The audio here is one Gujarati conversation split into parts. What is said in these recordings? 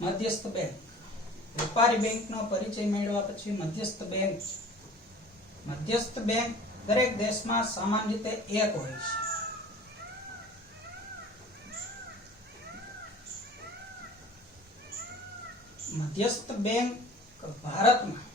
મધ્યસ્થ બેંક વેપારી બેંકનો પરિચય મેળવ્યા પછી મધ્યસ્થ બેંક દરેક દેશમાં સામાન્ય રીતે એક હોય છે. મધ્યસ્થ બેંક ભારતમાં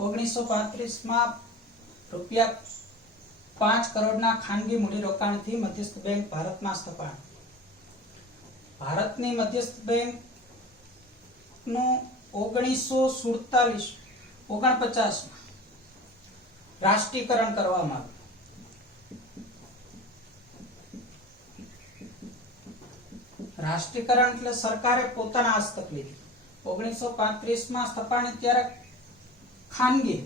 ₹1935 માં ₹5 કરોડના ખાનગી મૂડીરોકાણથી મધ્યસ્થ બેંક ભારતમાં સ્થપાઈ. ભારતની મધ્યસ્થ બેંક નું 1949 માં રાષ્ટ્રીયકરણ કરવામાં આવ્યું. રાષ્ટ્રીયકરણ એટલે સરકારે પોતાના હસ્તક લીધી. 1935 માં સ્થપાણી ત્યારે ખાનગી.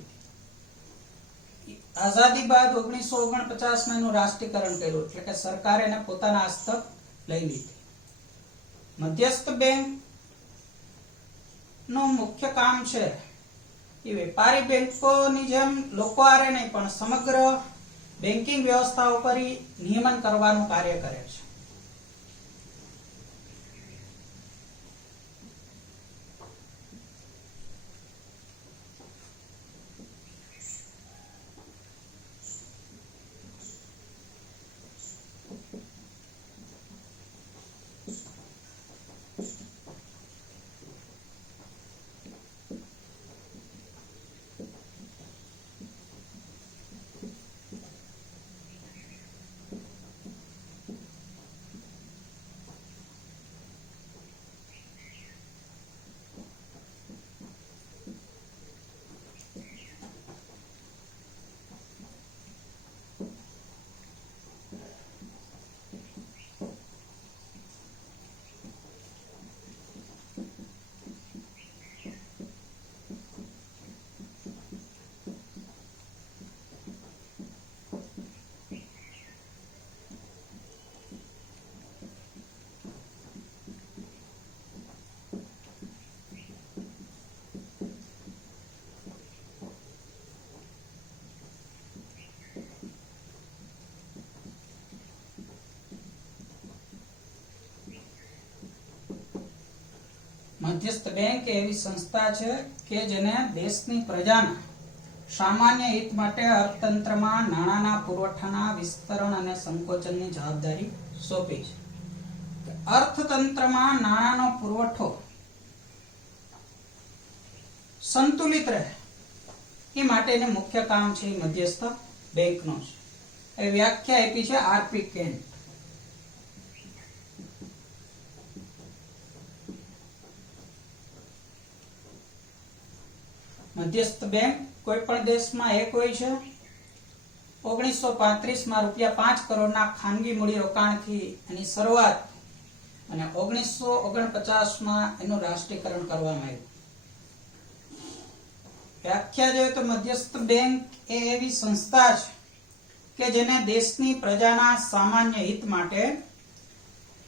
આઝાદી બાદ 1949 માં એનું રાષ્ટ્રીયકરણ કર્યું એટલે કે સરકારે એને પોતાના હસ્તક લઈ લીધી. મધ્યસ્થ બેંક નું મુખ્ય કામ છે એ વેપારી બેંકોની જેમ લોકો આરે નહીં પણ સમગ્ર બેન્કિંગ વ્યવસ્થા ઉપર નિયમન કરવાનું કાર્ય કરે છે. મધ્યસ્થ બેંક એવી સંસ્થા છે કે જેને દેશની પ્રજાના સામાન્ય હિત માટે અર્થતંત્રમાં નાણાંના પુરવઠાના વિસ્તરણ અને સંકોચનની જવાબદારી સોંપી છે. અર્થતંત્રમાં નાણાંનો પુરવઠો સંતુલિત રહે એ માટેનું મુખ્ય કામ છે મધ્યસ્થ બેંકનો છે. એ વ્યાખ્યા આપી છે આરપી કેન્ટ. મધ્યસ્થ બેંક કોઈ પણ દેશમાં એક હોય છે. 1935 માં ₹5 કરોડના ખાનગી મૂડીરોકાણથી એની શરૂઆત અને 1949 માં એનું રાષ્ટ્રીયકરણ કરવામાં આવ્યું. વ્યાખ્યા જોઈએ તો મધ્યસ્થ બેંક એ એવી સંસ્થા છે કે જેને દેશની પ્રજાના સામાન્ય હિત માટે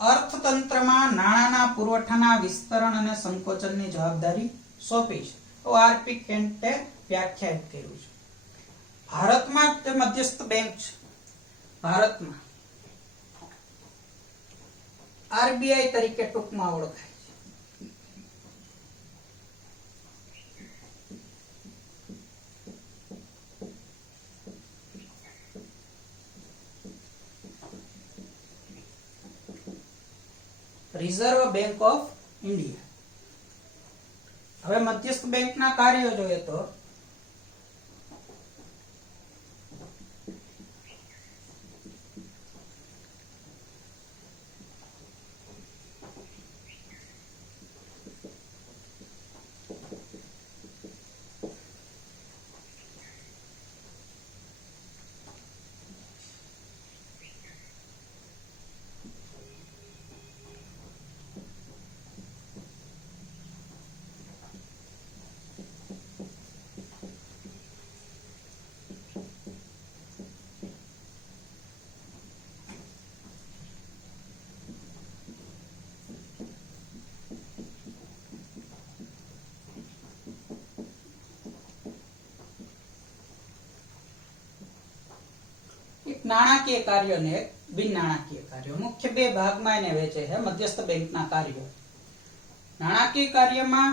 અર્થતંત્રમાં નાણાંના પુરવઠાના વિસ્તરણ અને સંકોચનની જવાબદારી સોંપી છે. તો આરપી કેન્ટે વ્યાખ્યાયિત કર્યું છે. ભારતમાં જે મધ્યસ્થ બેંક છે ભારતમાં આરબીઆઈ તરીકે ટૂંકમાં ઓળખાય છે. Reserve bank of India. હવે મધ્યસ્થ બેંકના કાર્યો જોઈએ તો નાણાકીય કાર્યો ને એક બિન નાણાકીય કાર્યો, મુખ્ય બે ભાગમાં એને વહેંચે છે મધ્યસ્થ બેંકના કાર્યો. નાણાકીય કાર્યમાં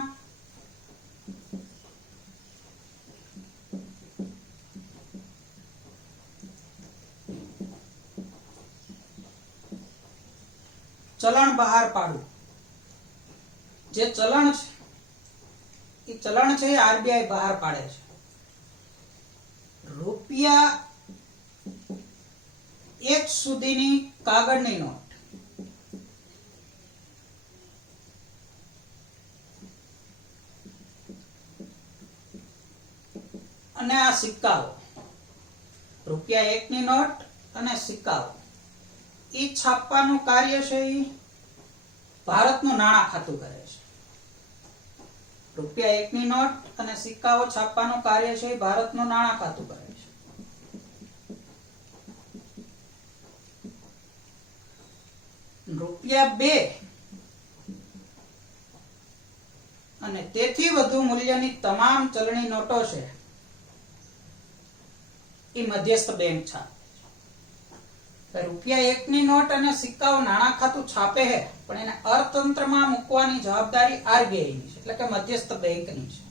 ચલણ બહાર પાડવું. જે ચલણ છે એ આરબીઆઈ બહાર પાડે છે. રૂપિયા 1 સુધીની કાગળની નોટ અને આ સિક્કાઓ, રૂપિયા 1 ની નોટ અને સિક્કાઓ એ છાપવાનું કાર્ય છે એ ભારતનું નાણાં ખાતું કરે છે. રૂપિયા 1 ની નોટ અને સિક્કાઓ છાપવાનું કાર્ય છે એ ભારતનું નાણાં ખાતું કરે છે. રૂપિયા 2 અને તેથી વધુ મૂલ્યની તમામ ચલણી નોટો છે એ મધ્યસ્થ બેંક છાપે. રૂપિયા 1 ની નોટ અને સિક્કાઓ નાણાં ખાતું છાપે છે, પણ એને અર્થતંત્રમાં મૂકવાની જવાબદારી આરબીઆઈ ની છે, એટલે કે મધ્યસ્થ બેંકની છે.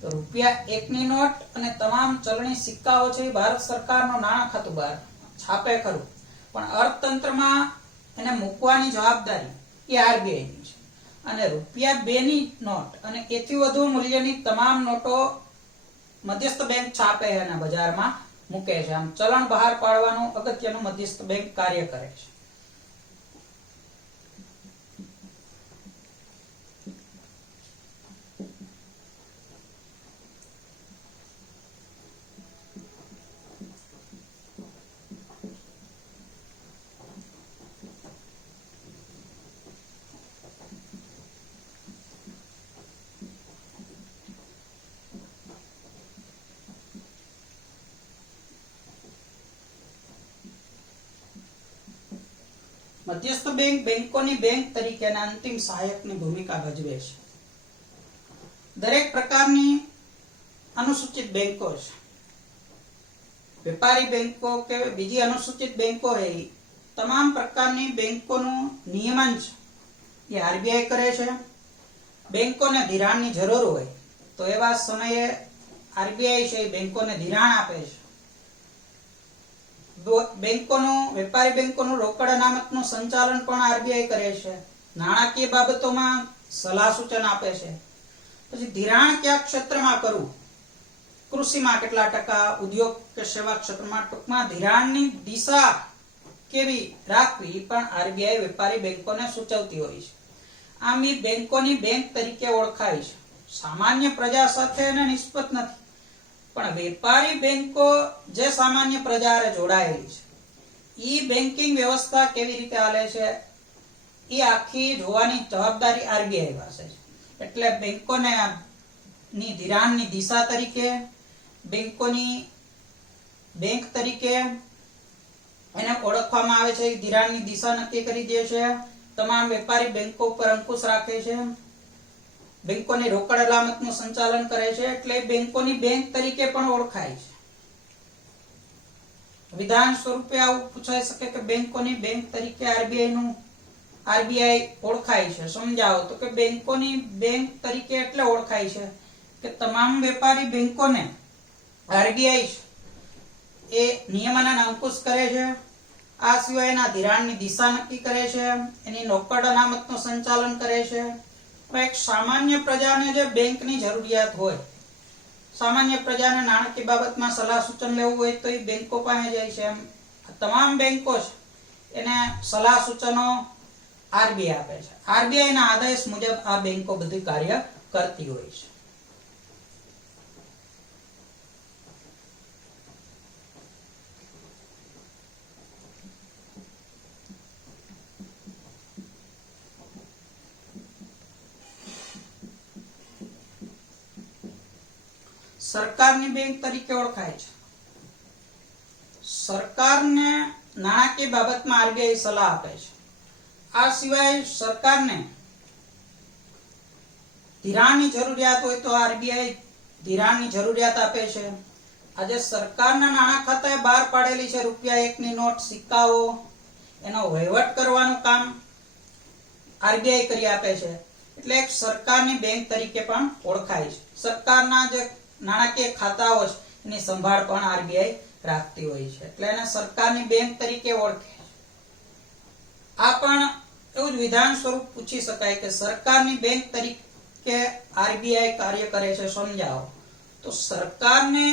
તો રૂપિયા 1 ની નોટ અને તમામ ચલણી સિક્કાઓ છે એ ભારત સરકારનું નાણાં ખાતું બહાર છાપે ખરું, પણ અર્થતંત્રમાં એને મૂકવાની જવાબદારી એ આરબીઆઈ ની છે. અને રૂપિયા 2 ની નોટ અને એથી વધુ મૂલ્યની તમામ નોટો મધ્યસ્થ બેંક છાપે છે અને બજારમાં મૂકે છે. આમ ચલણ બહાર પાડવાનું અગત્યનું મધ્યસ્થ બેંક કાર્ય કરે છે. મધ્યસ્થ બેંક બેંકોની બેંક તરીકે અંતિમ સહાયકની ભૂમિકા ભજવે છે. દરેક પ્રકારની અનુસૂચિત બેંકો છે, વેપારી બેંકો કે બીજી અનુસૂચિત બેંકો છે, તમામ પ્રકારની બેંકોનું નિયમન છે એ આરબીઆઈ કરે છે. બેંકોને ધિરાણની જરૂર હોય તો એવા સમયે આરબીઆઈ છે બેંકોને ધિરાણ આપે છે. બેંકોનું વેપારી બેંકોનું રોકડ અનામતનું સંચાલન પણ આરબીઆઈ કરે છે. નાણાકીય બાબતોમાં સલાહ સૂચન આપે છે. પછી ધિરાણ કયા ક્ષેત્રમાં કરવું, કૃષિમાં કેટલા ટકા, ઉદ્યોગ કે સેવા ક્ષેત્રમાં, ટૂંકમાં ધિરાણની દિશા કેવી રાખવી પણ આરબીઆઈ વેપારી બેંકોને સૂચવતી હોય છે. આમ એ બેંકોની બેંક તરીકે ઓળખાય છે. સામાન્ય પ્રજા સાથે એને નિસ્બત નથી, પણ વેપારી બેંકો જે સામાન્ય પ્રજાને જોડાયેલી છે ઈ બેન્કિંગ વ્યવસ્થા કેવી રીતે ચાલે છે એ આખી જોવાની જવાબદારી આરબીઆઈ પાસે છે. એટલે બેંકોને ની ધિરાણની દિશા તરીકે, બેંકોની બેંક તરીકે એને ઓળખવામાં આવે છે. ધિરાણની દિશા નક્કી કરી દે છે, તમામ વેપારી બેંકો પર અંકુશ રાખે છે, બેંકોની રોકડ અનામતનું સંચાલન કરે છે. એટલે બેંકોની બેંક તરીકે પણ ઓળખાય છે. વિધાન સ્વરૂપે આવું પૂછાઈ શકે કે બેંકોની બેંક તરીકે આરબીઆઈ ઓળખાય છે, સમજાવો. તો કે બેંકોની બેંક તરીકે એટલે ઓળખાય છે કે તમામ વેપારી બેંકોને આરબીઆઈ એ નિયમન અને અંકુશ કરે છે. આ સિવાયના ધિરાણની દિશા નક્કી કરે છે, એની રોકડ અનામતનું સંચાલન કરે છે. એક સામાન્ય પ્રજાને જે બેંકની જરૂરિયાત હોય, સામાન્ય પ્રજાને નાણાકીય બાબતમાં સલાહ સૂચન લેવું હોય તો એ બેંકો પાસે જાય છે. એમ તમામ બેંકો છે એને સલાહ સૂચનો આરબીઆઈ આપે છે. આરબીઆઈ ના આદેશ મુજબ આ બેંકો બધું કાર્ય કરતી હોય છે. સરકારની બેંક તરીકે ઓળખાય છે. સરકારને નાણાકીય બાબતમાં આરબીઆઈ સલાહ આપે છે. આ સિવાય સરકારને ધિરાણની જરૂરિયાત હોય તો આરબીઆઈ ધિરાણની જરૂરિયાત આપે છે. આજે સરકારના નાણાં ખાતાએ બહાર પાડેલી છે રૂપિયા 1 ની નોટ, સિક્કાઓ, એનો વહીવટ કરવાનું કામ આરબીઆઈ કરી આપે છે. એટલે એક સરકારની બેંક તરીકે પણ ઓળખાય છે. સરકારના જે નાણાકીય ખાતાઓ છે એની સંભાળ પણ આરબીઆઈ રાખતી હોય છે, એટલે એને સરકારની બેંક તરીકે ઓળખે છે. આ પણ એવું જ વિધાન સ્વરૂપ પૂછી શકાય કે સરકારની બેંક તરીકે આરબીઆઈ કાર્ય કરે છે, સમજાવો. તો સરકારને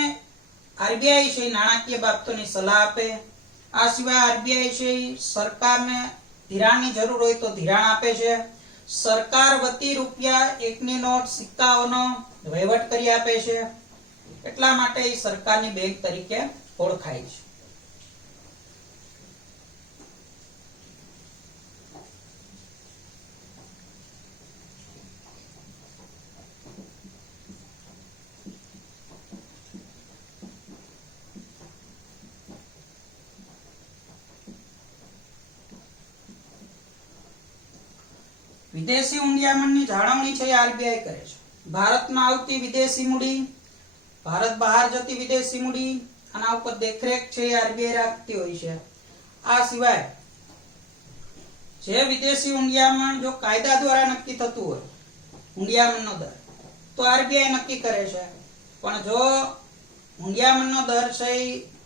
આરબીઆઈ છે નાણાકીય બાબતોની સલાહ આપે. આ સિવાય આરબીઆઈ છે સરકારને ધિરાણની જરૂર હોય તો ધિરાણ આપે છે. સરકાર વતી રૂપિયા 1 ની નોટ, સિક્કાઓનો વહીવટ કરી આપે છે. એટલા માટે એ સરકારની બેંક તરીકે ઓળખાય છે. વિદેશી ઊંડિયામણની જાળવણી છે આરબીઆઈ કરે છે. ભારતમાં આવતી વિદેશી મૂડી, ભારત બહાર જતી વિદેશી મૂડી, આના ઉપર દેખરેખ છે આરબીઆઈ રાખતી હોય છે. આ સિવાય જે વિદેશી ઊંડિયામણ જો કાયદા દ્વારા નક્કી થતું હોય, ઊંડિયામણનો દર, તો આરબીઆઈ નક્કી કરે છે. પણ જો ઊંડિયામણનો દર છે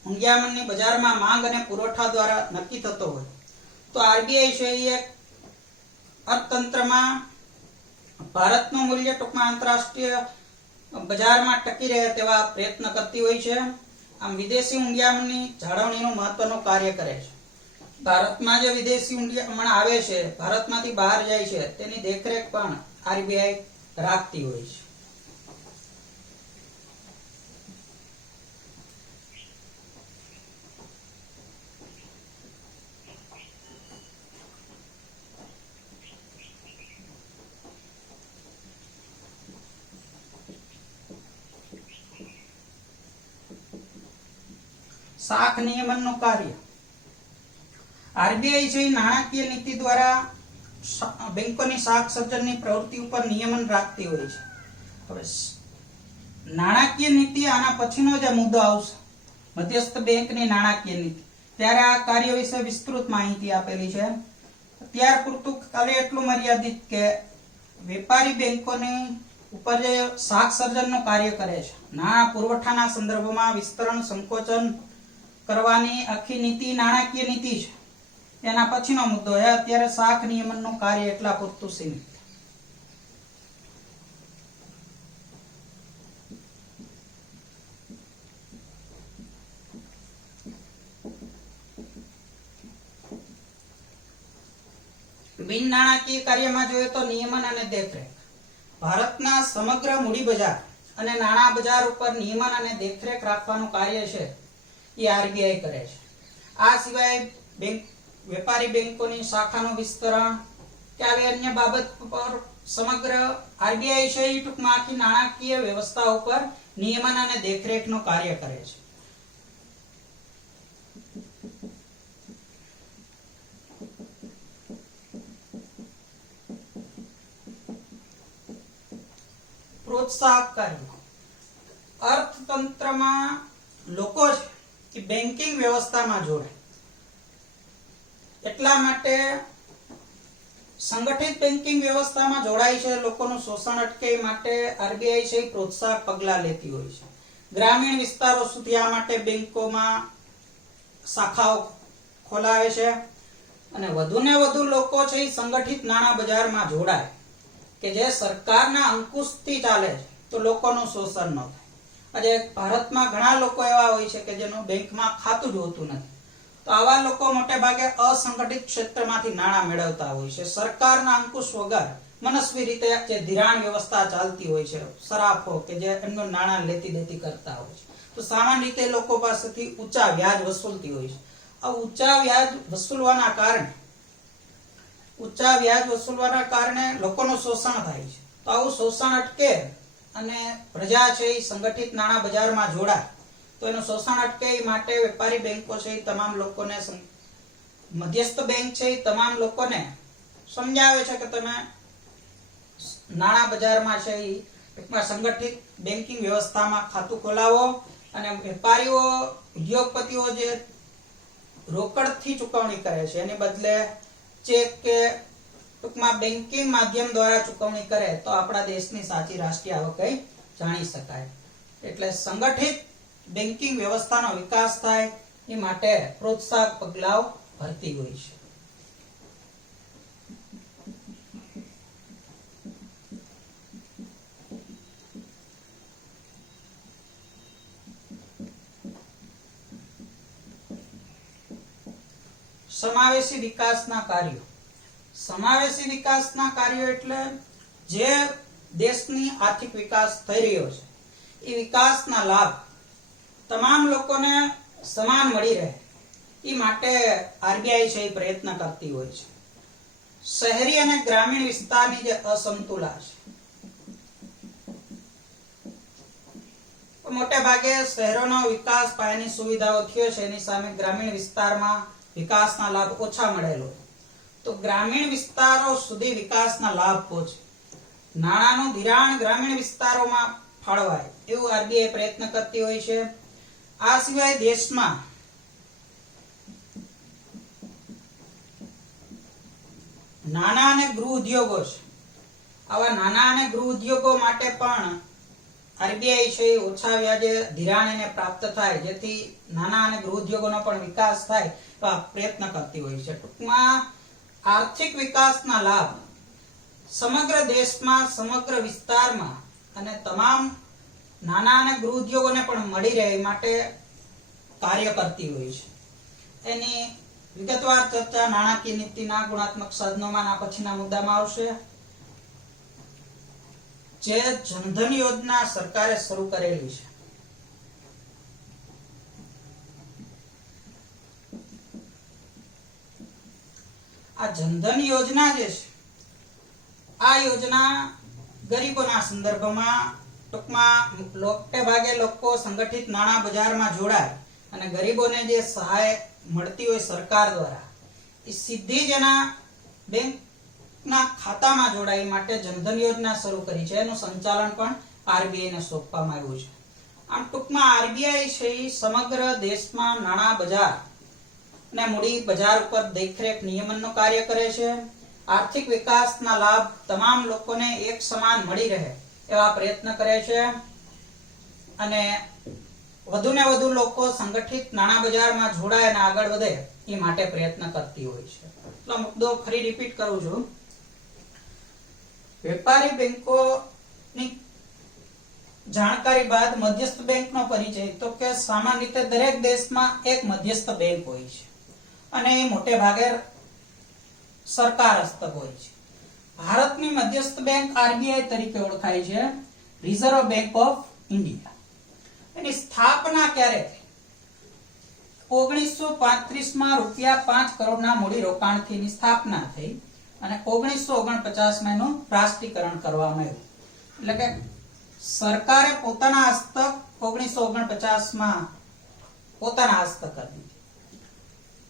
ઊંડિયામણની બજારમાં માંગ અને પુરવઠા દ્વારા નક્કી થતો હોય, તો આરબીઆઈ છે એક અર્થતંત્રમાં ભારતનું મૂલ્ય ટૂંકમાં આંતરરાષ્ટ્રીય બજારમાં ટકી રહે તેવા પ્રયત્ન કરતી હોય છે. આમ વિદેશી ઊંડિયામણની જાળવણીનું મહત્વનું કાર્ય કરે છે. ભારતમાં જે વિદેશી ઊંડિયામણ આવે છે, ભારતમાંથી બહાર જાય છે, તેની દેખરેખ પણ આરબીઆઈ રાખતી હોય છે. શાખ નિયમનનું કાર્ય. આરબીઆઈ છે નાણાકીય નીતિ દ્વારા બેંકોની શાખ સર્જનની પ્રવૃત્તિ ઉપર નિયમન રાખતી હોય છે. હવે નાણાકીય નીતિ આના પછીનો જે મુદ્દો આવશે, મધ્યસ્થ બેંકની નાણાકીય નીતિ, ત્યારે આ કાર્ય વિશે વિસ્તૃત માહિતી આપેલી છે. ત્યાર પૂરતું કાર્ય એટલું મર્યાદિત કે વેપારી બેંકોની ઉપર જે શાખ સર્જનનું કાર્ય કરે છે, નાણાં પુરવઠાના સંદર્ભમાં વિસ્તરણ સંકોચન કરવાની આખી નીતિ નાણાકીય નીતિ છે. એના પછીનો મુદ્દો છે અત્યારે શાખ નિયમનનું કાર્ય એટલા પૂરતું સીમિત. બિન નાણાકીય કાર્યમાં જોઈએ તો નિયમન અને દેખરેખ. ભારતના સમગ્ર મૂડી બજાર અને નાણાં બજાર ઉપર નિયમન અને દેખરેખ રાખવાનું કાર્ય છે એ આરબીઆઈ કરે છે. આ સિવાય વેપારી બેંકોની શાખાનું વિસ્તરણ કે આવી અન્ય બાબત પર સમગ્ર આરબીઆઈ છે એ ટૂંકમાં આખી નાણાકીય વ્યવસ્થા ઉપર નિયમન અને દેખરેખનું કાર્ય કરે છે. પ્રોત્સાહક કાર્યો. અર્થતંત્રમાં લોકો છે કે બેન્કિંગ વ્યવસ્થામાં જોડાય, એટલા માટે સંગઠિત બેન્કિંગ વ્યવસ્થામાં જોડાય છે, લોકોનું શોષણ અટકે માટે આરબીઆઈ છે પ્રોત્સાહક પગલાં લેતી હોય છે. ગ્રામીણ વિસ્તારો સુધી આ માટે બેંકોમાં શાખાઓ ખોલાવે છે અને વધુને વધુ લોકો છે એ સંગઠિત નાણાં બજારમાં જોડાય કે જે સરકારના અંકુશથી ચાલે છે, તો લોકોનું શોષણ ન થાય. આજે ભારતમાં ઘણા લોકો એવા હોય છે કે જેનું બેંકમાં ખાતું જ હોતું નથી, તો આવા લોકો મોટે ભાગે અસંગઠિત ક્ષેત્રમાંથી નાણાં મેળવતા હોય છે. સરકારના અંકુશ વગર મનસ્વી રીતે જે ધિરાણ વ્યવસ્થા ચાલતી હોય છે, સરાફો કે જે એમનું નાણાં લેતી દેતી કરતા હોય છે, તો સામાન્ય રીતે લોકો પાસેથી ઊંચા વ્યાજ વસૂલતી હોય છે. આ ઊંચા વ્યાજ વસૂલવાના કારણે લોકોનું શોષણ થાય છે. તો આવું શોષણ અટકે અને પ્રજા છે એ સંગઠિત નાણાં બજારમાં જોડાય, તો એનું શોષણ અટકે એ માટે વેપારી બેંકો છે એ તમામ લોકોને, મધ્યસ્થ બેંક છે એ તમામ લોકોને સમજાવે છે કે તમે નાણાં બજારમાં છે એ સંગઠિત બેન્કિંગ વ્યવસ્થામાં ખાતું ખોલાવો અને વેપારીઓ ઉદ્યોગપતિઓ જે રોકડથી ચૂકવણી કરે છે એની બદલે ચેક કે ટૂંકમાં બેન્કિંગ માધ્યમ દ્વારા ચૂકવણી કરે તો આપણા દેશની સાચી રાષ્ટ્રીય આવક કઈ જાણી શકાય. એટલે સંગઠિત બેન્કિંગ વ્યવસ્થાનો વિકાસ થાય એ માટે પ્રોત્સાહક પગલાઓ ભરતી હોય છે. સમાવેશી વિકાસના કાર્યો. સમાવેશી વિકાસના કાર્યો એટલે જે દેશની આર્થિક વિકાસ થઈ રહ્યો છે એ વિકાસના લાભ તમામ લોકોને સમાન મળી રહે એ માટે આરબીઆઈ છે એ પ્રયત્ન કરતી હોય છે. શહેરી અને ગ્રામીણ વિસ્તારની જે અસમતુલા છે, મોટે ભાગે શહેરોનો વિકાસ પાયાની સુવિધાઓ થયો છે એની સામે ગ્રામીણ વિસ્તારમાં વિકાસના લાભ ઓછા મળેલો, તો ગ્રામીણ વિસ્તારો સુધી વિકાસના લાભ પહોંચે, નાણાંનું ધિરાણ ગ્રામીણ વિસ્તારોમાં ફાળવાય એવું આરબીઆઈ પ્રયત્ન કરતી હોય છે. આ સિવાય દેશમાં નાના અને ગૃહ ઉદ્યોગો છે, આવા નાના અને ગૃહ ઉદ્યોગો માટે પણ આરબીઆઈ છે ઓછા વ્યાજે ધિરાણ એને પ્રાપ્ત થાય જેથી નાના અને ગૃહ ઉદ્યોગોનો પણ વિકાસ થાય તો આ પ્રયત્ન કરતી હોય છે. ટૂંકમાં આર્થિક વિકાસના લાભ સમગ્ર દેશમાં, સમગ્ર વિસ્તારમાં અને તમામ નાના અને ગૃહ ઉદ્યોગોને પણ મળી રહે માટે કાર્ય કરતી હોય છે. એની વિગતવાર ચર્ચા નાણાકીય નીતિના ગુણાત્મક સાધનોમાં પછીના મુદ્દામાં આવશે. જે જનધન યોજના સરકારે શરૂ કરેલી છે, આ જનધન યોજના જે છે આ યોજના ગરીબોના સંદર્ભમાં ટૂંકમાં મોટે ભાગે લોકો સંગઠિત નાણાં બજારમાં જોડાય અને ગરીબોને જે સહાય મળતી હોય સરકાર દ્વારા એ સીધી જ એના બેંકના ખાતામાં જોડાય માટે જનધન યોજના શરૂ કરી છે. એનું સંચાલન પણ આરબીઆઈ ને સોંપવામાં આવ્યું છે. આમ ટૂંકમાં આરબીઆઈ છે એ સમગ્ર દેશમાં નાણાં બજાર અને મૂડી બજાર ઉપર દેખરેખ નિયમનનું કાર્ય કરે છે. આર્થિક વિકાસના લાભ તમામ લોકોને એક સમાન મળી રહે એવા પ્રયત્ન કરે છે અને વધુને વધુ લોકો સંગઠિત નાણાં બજારમાં જોડાય અને આગળ વધે એ માટે પ્રયત્ન કરતી હોય છે. એટલો મુદ્દો ફરી રિપીટ કરું છું. વેપારી બેંકોની જાણકારી બાદ મધ્યસ્થ બેંકનો પરિચય. તો કે સામાન્ય રીતે દરેક દેશમાં એક મધ્યસ્થ બેંક હોય છે અને એ મોટે ભાગે સરકાર હસ્તક હોય છે. ભારતની મધ્યસ્થ બેંક આરબીઆઈ તરીકે ઓળખાય છે, રિઝર્વ બેંક ઓફ ઇન્ડિયા. એની સ્થાપના ક્યારે થઈ? 1935 માં ₹5 કરોડના મૂડી રોકાણથી એની સ્થાપના થઈ અને 1949 માં એનું રાષ્ટ્રીયકરણ કરવામાં આવ્યું. એટલે કે સરકારે પોતાના હસ્તક 1949 માં પોતાના હસ્તક કરી દીધી.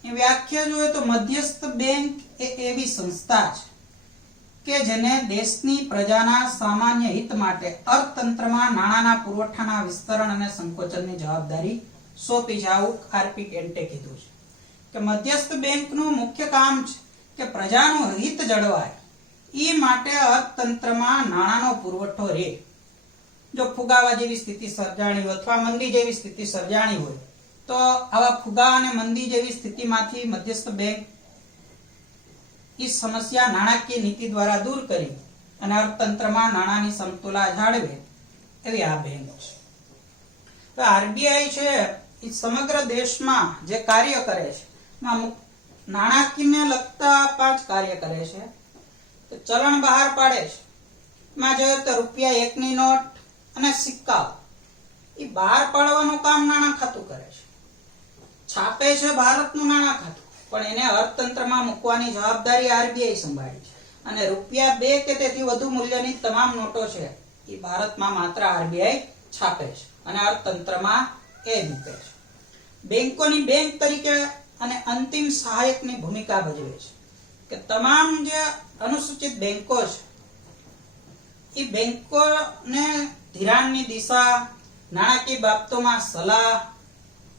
એ વ્યાખ્યા જોઈએ તો મધ્યસ્થ બેંક એ એવી સંસ્થા છે કે જેને દેશની પ્રજાના સામાન્ય હિત માટે અર્થતંત્રમાં નાણાંના પુરવઠાના વિસ્તરણ અને સંકોચનની જવાબદારી સોંપી છે. આવું આરપી કેન્ટે કીધું છે કે મધ્યસ્થ બેંકનું મુખ્ય કામ છે કે પ્રજાનું હિત જળવાય એ માટે અર્થતંત્રમાં નાણાંનો પુરવઠો રહે. જો ફુગાવા જેવી સ્થિતિ સર્જાણી હોય અથવા મંદી જેવી સ્થિતિ સર્જાણી હોય તો આવા ફુગા અને મંદી જેવી સ્થિતિમાંથી મધ્યસ્થ બેંક એ સમસ્યા નાણાકીય નીતિ દ્વારા દૂર કરી અને અર્થતંત્રમાં નાણાંની સમતુલા જાળવે એવી આ બેંક છે. તો આરબીઆઈ છે એ સમગ્ર દેશમાં જે કાર્ય કરે છે એમાં નાણાકીયને લગતા 5 કાર્ય કરે છે. તો ચલણ બહાર પાડે છે, એમાં જોઈએ તો ₹1ની નોટ અને સિક્કાઓ એ બહાર પાડવાનું કામ નાણાં ખાતું કરે છે. છાપે છે ભારતનું નાણાં ખાતું, પણ એને અર્થતંત્રમાં મૂકવાની જવાબદારી આરબીઆઈ સંભાળી છે અને ₹2 કે તેથી વધુ મૂલ્યની તમામ નોટો છે એ ભારતમાં માત્ર આરબીઆઈ છાપે છે અને અર્થતંત્રમાં એ મૂકે છે. બેંકોની બેંક તરીકે અને અંતિમ સહાયકની ભૂમિકા ભજવે છે કે તમામ જે અનુસૂચિત બેંકો છે એ બેંકોને ધિરાણની દિશા, નાણાકીય બાબતોમાં સલાહ,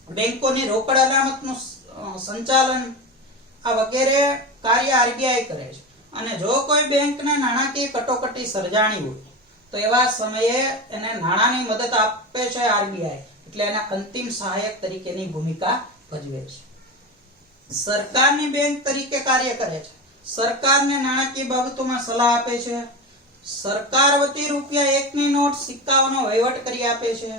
બેંકોની રોકડ અનામતનું સંચાલન, આ વગેરે કાર્ય આરબીઆઈ કરે છે. અને જો કોઈ બેંકને નાણાકીય કટોકટી સર્જાણી હોય તો એવા સમયે એને નાણાંની મદદ આપે છે આરબીઆઈ, એટલે એને અંતિમ સહાયક તરીકેની ભૂમિકા ભજવે છે. સરકારની બેંક તરીકે કાર્ય કરે છે. સરકારને નાણાકીય બાબતોમાં સલાહ આપે છે. સરકાર વતી રૂપિયા 1 ની નોટ, સિક્કાઓનો વહીવટ કરી આપે છે.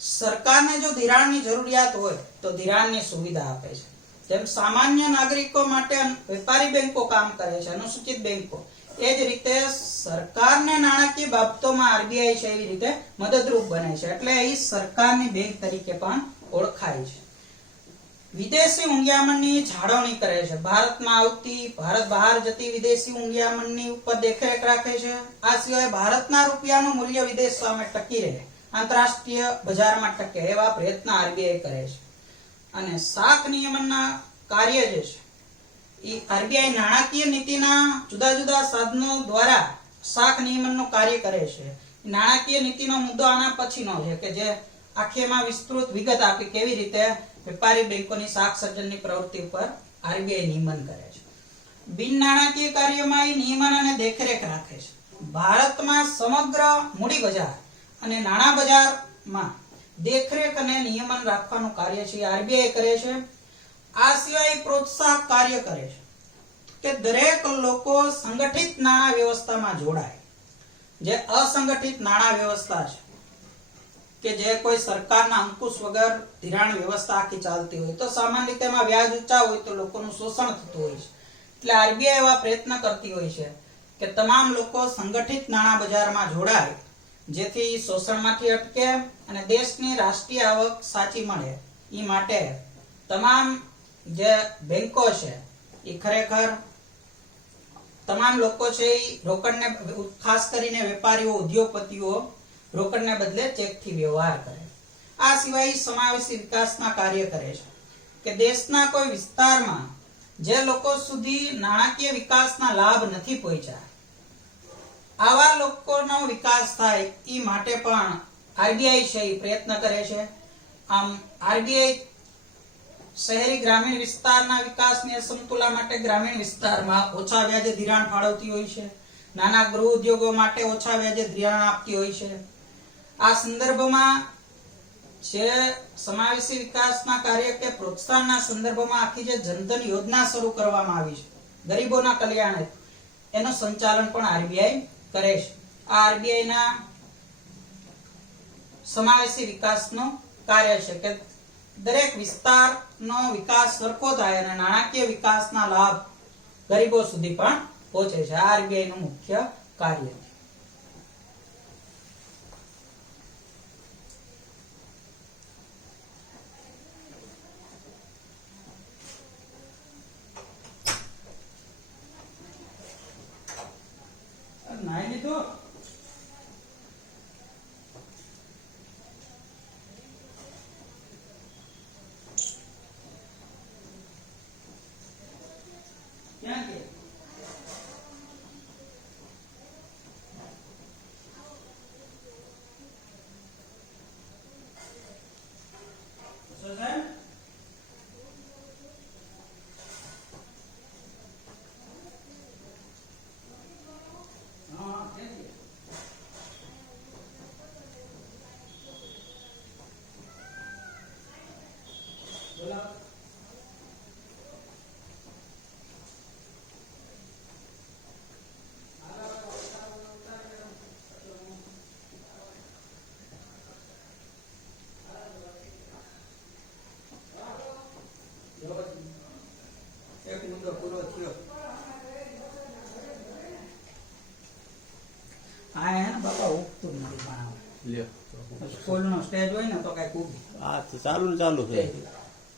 સરકારને જો ધિરાણની જરૂરિયાત હોય તો ધિરાણની સુવિધા આપે છે. જેમ સામાન્ય નાગરિકો માટે વેપારી બેંકો કામ કરે છે, અનુસૂચિત બેંકો, એ જ રીતે સરકારને નાણાકીય બાબતોમાં આરબીઆઈ છે એવી રીતે મદદરૂપ બને છે, એટલે એ સરકારની બેંક તરીકે પણ ઓળખાય છે. વિદેશી ઊંડિયામણની જાળવણી કરે છે. ભારતમાં આવતી, ભારત બહાર જતી વિદેશી ઊંડિયામણની ઉપર દેખરેખ રાખે છે. આ સિવાય ભારતના રૂપિયાનું મૂલ્ય વિદેશ સામે ટકી રહે, આંતરરાષ્ટ્રીય બજારમાં ટકે એવા પ્રયત્ન આરબીઆઈ કરે છે. અને શાખ નિયમનના કાર્ય જે છે એ આરબીઆઈ નાણાકીય નીતિના જુદા જુદા સાધનો દ્વારા શાખ નિયમનનું કાર્ય કરે છે. નાણાકીય નીતિનો મુદ્દો આના પછીનો છે કે જે આખીમાં વિસ્તૃત વિગત આપી કેવી રીતે વેપારી બેંકોની શાખ સર્જનની પ્રવૃત્તિ ઉપર આરબીઆઈ નિયમન કરે છે. બિન નાણાકીય કાર્યોમાં એ નિયમન અને દેખરેખ રાખે છે. ભારતમાં સમગ્ર મૂડી બજાર અને નાણાં બજારમાં દેખરેખ અને નિયમન રાખવાનું કાર્ય છે આરબીઆઈ કરે છે. આ સિવાય પ્રોત્સાહક કાર્ય કરે છે કે દરેક લોકો સંગઠિત નાણાં વ્યવસ્થામાં જોડાય. જે અસંગઠિત નાણાં વ્યવસ્થા છે કે જે કોઈ સરકારના અંકુશ વગર ધિરાણ વ્યવસ્થા આખી ચાલતી હોય તો સામાન્ય રીતે એમાં વ્યાજ ઊંચા હોય તો લોકોનું શોષણ થતું હોય છે. એટલે આરબીઆઈ એવા પ્રયત્ન કરતી હોય છે કે તમામ લોકો સંગઠિત નાણાં બજારમાં જોડાય, જેથી શોષણમાંથી અટકે અને દેશની રાષ્ટ્રીય આવક સાચી મળે. એ માટે તમામ જે બેંકો છે એ ખરેખર તમામ લોકો છે એ રોકડને, ખાસ કરીને વેપારીઓ, ઉદ્યોગપતિઓ રોકડને બદલે ચેકથી વ્યવહાર કરે. આ સિવાય સમાવેશી વિકાસના કાર્ય કરે છે કે દેશના કોઈ વિસ્તારમાં જે લોકો સુધી નાણાકીય વિકાસના લાભ નથી પહોંચ્યા, આવા લોકોનો વિકાસ થાય એ માટે પણ આરબીઆઈ છે એ પ્રયત્ન કરે છે. આમ આરબીઆઈ શહેરી ગ્રામીણ વિસ્તારના વિકાસને સમતુલા માટે ગ્રામીણ વિસ્તારમાં ઓછા વ્યાજે ધિરાણ ફાળવતી હોય છે. નાના ગૃહ ઉદ્યોગો માટે ઓછા વ્યાજે ધિરાણ આપતી હોય છે. આ સંદર્ભમાં જે સમાવેશી વિકાસના કાર્ય કે પ્રોત્સાહનના સંદર્ભમાં આખી જે જનધન યોજના શરૂ કરવામાં આવી છે ગરીબોના કલ્યાણ હેતુ, એનું સંચાલન પણ આરબીઆઈ કરે છે. આ આરબીઆઈ ના સમાવેશી વિકાસનું કાર્ય છે કે દરેક વિસ્તારનો વિકાસ સરખો થાય અને નાણાકીય વિકાસના લાભ ગરીબો સુધી પણ પહોંચે છે. આ આરબીઆઈ નું મુખ્ય કાર્ય. નાઈ લીધું? ક્યાં કે સર એક મુદ્દો પૂરો થયો. આ હે ને બાપા ઉગતું નથી ભણાવ. લ્યો સ્કૂલનો સ્ટેજ હોય ને તો કઈ ઉગે. આ તો ચાલુ છે.